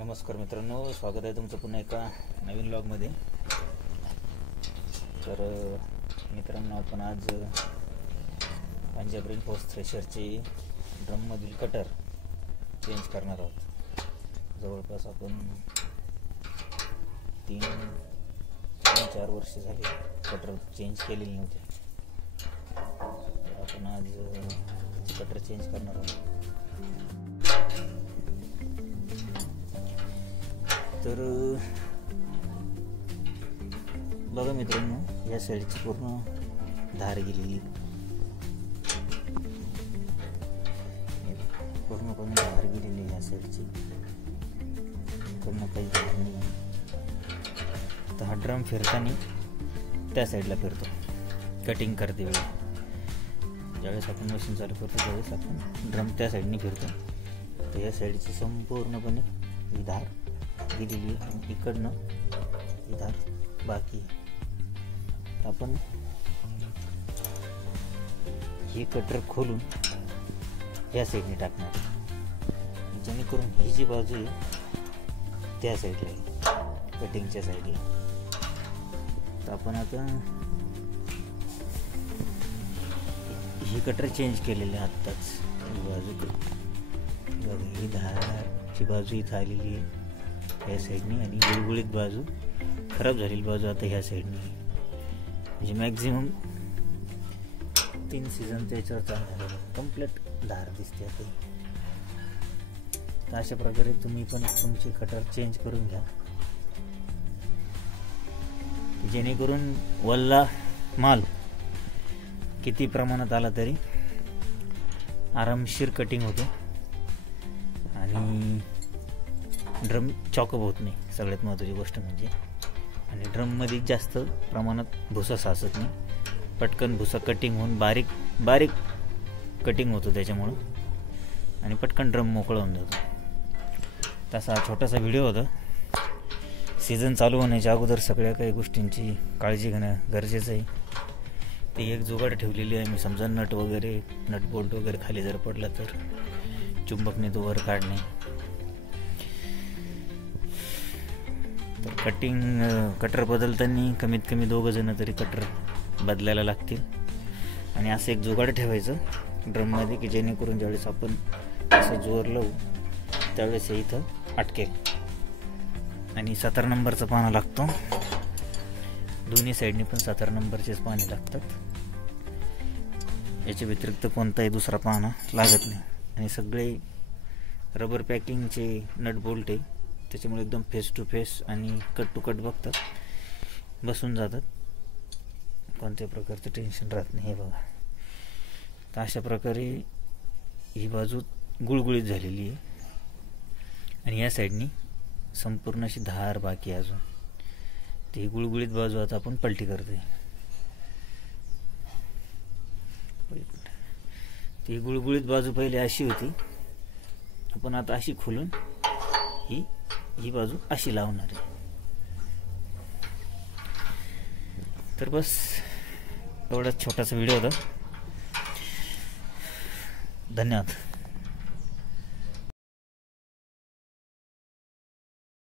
नमस्कार मित्रांनो, स्वागत आहे तुमचं पुन्हा एका नवीन व्लॉगमध्ये। तर मित्रांनो, आपण आज पंजाब रेनफॉरेस्ट थ्रेशरचे ड्रममधील कटर चेंज करणार आहोत। जवळपास आपण 3-4 वर्ष झाले कटर चेंज केलेले नव्हते। तर आपण आज कटर चेंज करणार आहोत। तर बघा मित्रांनो, या साईडची पूर्ण धार गेलेली, पूर्णपणे धार गेलेली या साईडची, इकडनं काही धार नाही। तर हा ड्रम फिरताना त्या साईडला फिरतो कटिंग करते वेळी। ज्यावेळेस आपण मशीन चालू करतो त्यावेळेस आपण ड्रम त्या साईडने फिरतो। तर या साईडची संपूर्णपणे ही धार गेलेली आणि इकडनं ही धार बाकी आहे। आपण हे कटर खोलून या साईडने टाकणार, जेणेकरून ही जी बाजू आहे त्या साईडला आहे, कटिंगच्या साईडला। तर आपण आता ही कटर चेंज केलेले आत्ताच। ही बाजू ही धारची बाजू इथं आलेली आहे या साईडनी, आणि गुळगुळीत बाजू, खराब झालेली बाजू आता ह्या साईडनी। म्हणजे मॅक्झिमम 3 सीझन त्याच्यावर चालणार, कम्प्लीट धार दिसते आता। तर अशा प्रकारे तुम्ही पण तुमची कटर चेंज करून घ्या, जेणेकरून वल्ला माल किती प्रमाणात आला तरी आरामशीर कटिंग होतो आणि ड्रम चॉकअप होत नाही, सगळ्यात महत्त्वाची गोष्ट म्हणजे। आणि ड्रममध्ये जास्त प्रमाणात भुसा साचत नाही, पटकन भुसा कटिंग होऊन बारीक बारीक कटिंग होतो त्याच्यामुळं, आणि पटकन ड्रम मोकळं होऊन जातो। तसा हा छोटासा व्हिडिओ होता। सीझन चालू होण्याच्या अगोदर सगळ्या काही गोष्टींची काळजी घेणं गरजेचं आहे। ते एक जुगाड ठेवलेली आहे मी, समजा नट वगैरे, नट बोल्ट वगैरे खाली जर पडला तर चुंबकने तो वर काढणे। तर कटर बदलताना कमीत कमी 2 जण तरी कटर बदलायला लागतील, आणि असं एक जुगाड ठेवायचं ड्रममध्ये की जेणेकरून ज्यावेळेस आपण असं जोर लावू त्यावेळेस इथं अटकेल। आणि 17 नंबरचा पाना लागतो, दोन्ही साईडनी पण 17 नंबरचेच पाने लागतात, याच्या व्यतिरिक्त कोणताही दुसरा पाना लागत नाही। आणि सगळे रबर पॅकिंगचे नट बोल्ट आहे, त्याच्यामुळे एकदम फेस टू फेस आणि कट टू कट बघतात, बसून जातात, कोणत्याही प्रकारचं टेन्शन राहत नाही। हे बघा, तर अशा प्रकारे ही बाजू गुळगुळीत झालेली आहे, आणि या साईडनी संपूर्ण अशी धार बाकी आहे अजून। ती गुळगुळीत बाजू आता आपण पलटी करतोय। ती गुळगुळीत बाजू पहिले अशी होती, आपण आता अशी खोलून ही बाजू अशी लावणार आहे। तर बस एवढाच छोटासा व्हिडिओ होता। धन्यवाद।